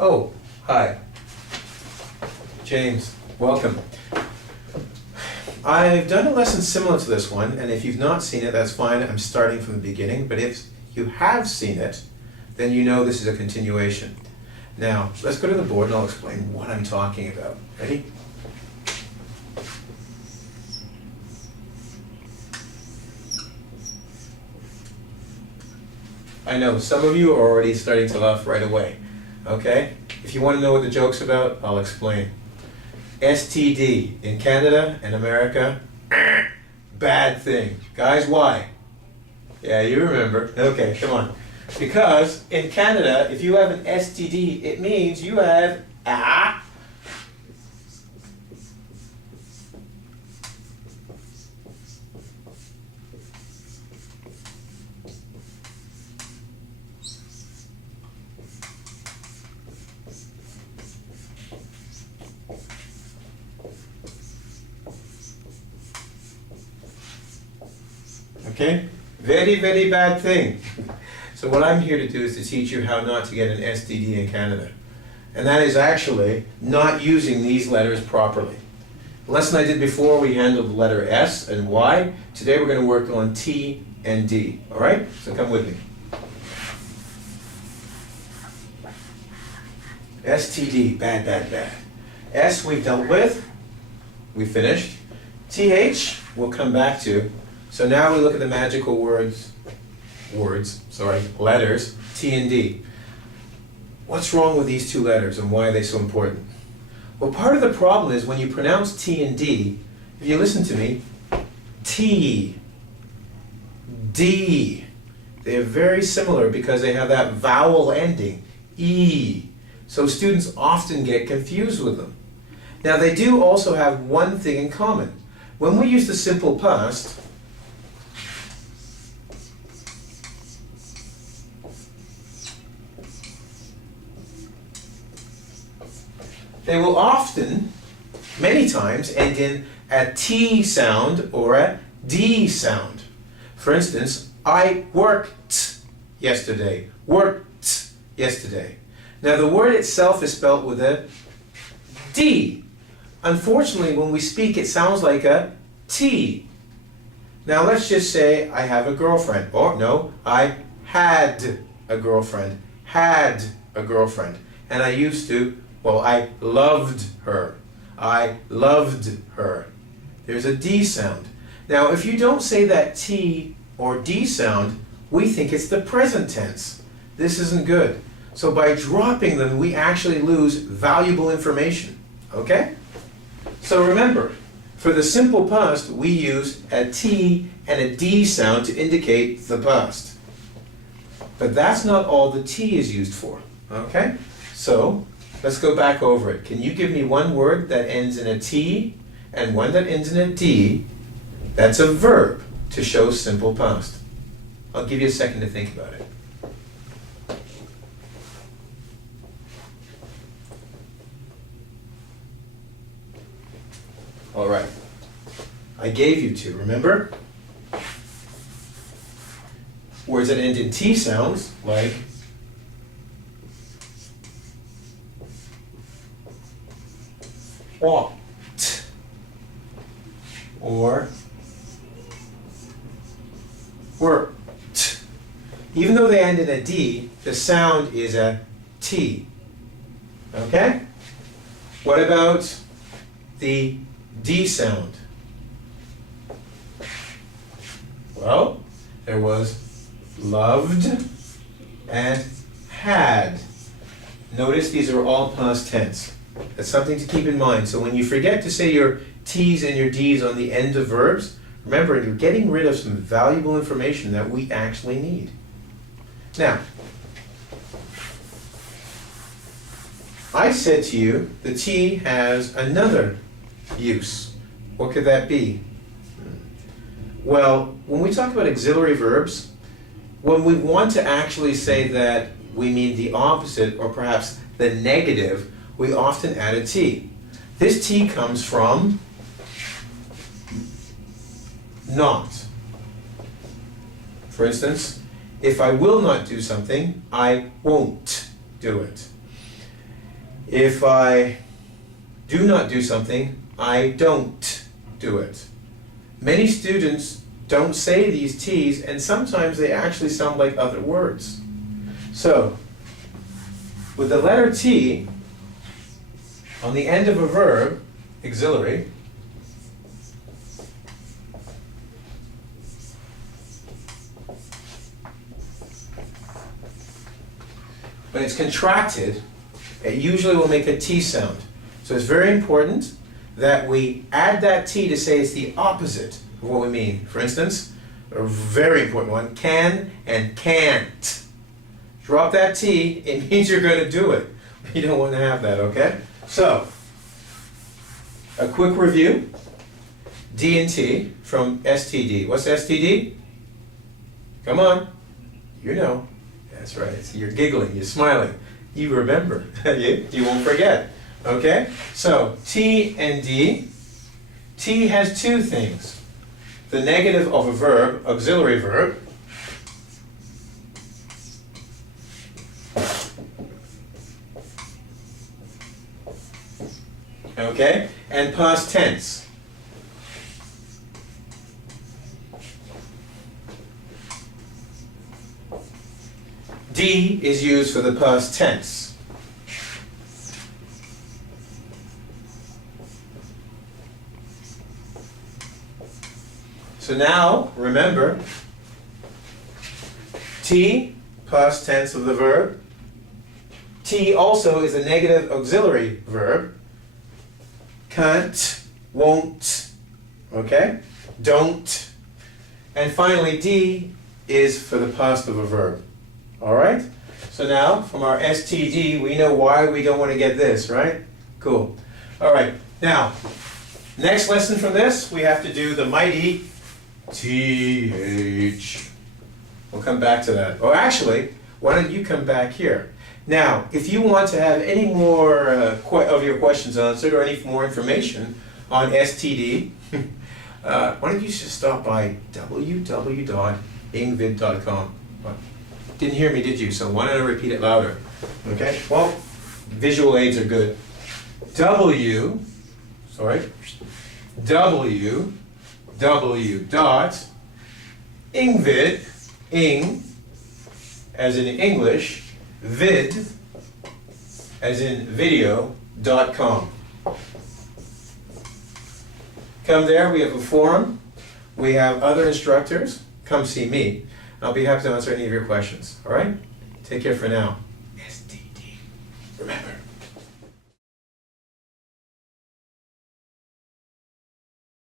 Oh, hi. James, welcome. I've done a lesson similar to this one, and if you've not seen it, that's fine. I'm starting from the beginning, but if you have seen it, then you know this is a continuation. Now, let's go to the board and I'll explain what I'm talking about. Ready? I know, some of you are already starting to laugh right away, okay? If you want to know what the joke's about, I'll explain. STD in Canada and America, bad thing. Guys, why? Yeah, you remember. Okay, come on. Because in Canada, if you have an STD, it means you have okay? Very, very bad thing. So what I'm here to do is to teach you how not to get an STD in Canada. And that is actually not using these letters properly. The lesson I did before, we handled the letter S and Y. Today we're going to work on T and D. All right? So come with me. STD, bad, bad, bad. S we've dealt with. We finished. TH we'll come back to. So now we look at the magical letters, T and D. What's wrong with these two letters and why are they so important? Well, part of the problem is when you pronounce T and D, if you listen to me, T, D, they're very similar because they have that vowel ending, E. So students often get confused with them. Now they do also have one thing in common. When we use the simple past, they will often, many times, end in a T sound or a D sound. For instance, I worked yesterday. Worked yesterday. Now the word itself is spelled with a D. Unfortunately, when we speak, it sounds like a T. Now let's just say I have a girlfriend. Or no, I had a girlfriend. Had a girlfriend. And I used to, well, I loved her. I loved her. There's a D sound. Now, if you don't say that T or D sound, we think it's the present tense. This isn't good. So by dropping them, we actually lose valuable information. Okay? So remember, for the simple past, we use a T and a D sound to indicate the past. But that's not all the T is used for. Okay? So, let's go back over it. Can you give me one word that ends in a T and one that ends in a D? That's a verb to show simple past. I'll give you a second to think about it. All right. I gave you two, remember? Words that end in T sounds like walked or worked. Even though they end in a D, the sound is a T. Okay? What about the D sound? Well, there was loved and had. Notice these are all past tense. That's something to keep in mind. So when you forget to say your T's and your D's on the end of verbs, remember you're getting rid of some valuable information that we actually need. Now, I said to you the T has another use. What could that be? Well, when we talk about auxiliary verbs, when we want to actually say that we mean the opposite or perhaps the negative, we often add a T. This T comes from not. For instance, if I will not do something, I won't do it. If I do not do something, I don't do it. Many students don't say these T's, and sometimes they actually sound like other words. So, with the letter T on the end of a verb, auxiliary, when it's contracted, it usually will make a T sound. So it's very important that we add that T to say it's the opposite of what we mean. For instance, a very important one, can and can't. Drop that T, it means you're going to do it. You don't want to have that, okay? So, a quick review. D and T from STD. What's STD? Come on. You know. That's right. You're giggling, you're smiling. You remember. You won't forget. Okay? So, T and D. T has two things. The negative of a verb, auxiliary verb. Okay? And past tense. D is used for the past tense. So now, remember, T, past tense of the verb. T also is a negative auxiliary verb. Can't, won't, okay? Don't. And finally, D is for the past of a verb. All right? So now, from our STD, we know why we don't want to get this, right? Cool. All right. Now, next lesson from this, we have to do the mighty TH. We'll come back to that. Oh, actually, why don't you come back here? Now, if you want to have any more of your questions answered or any more information on STD, why don't you just stop by www.engvid.com. Didn't hear me, did you? So why don't I repeat it louder? Okay? Well, visual aids are good. W dot engvid, ing, as in English, vid, as in video.com. Come there, we have a forum, we have other instructors, come see me. I'll be happy to answer any of your questions, all right? Take care for now.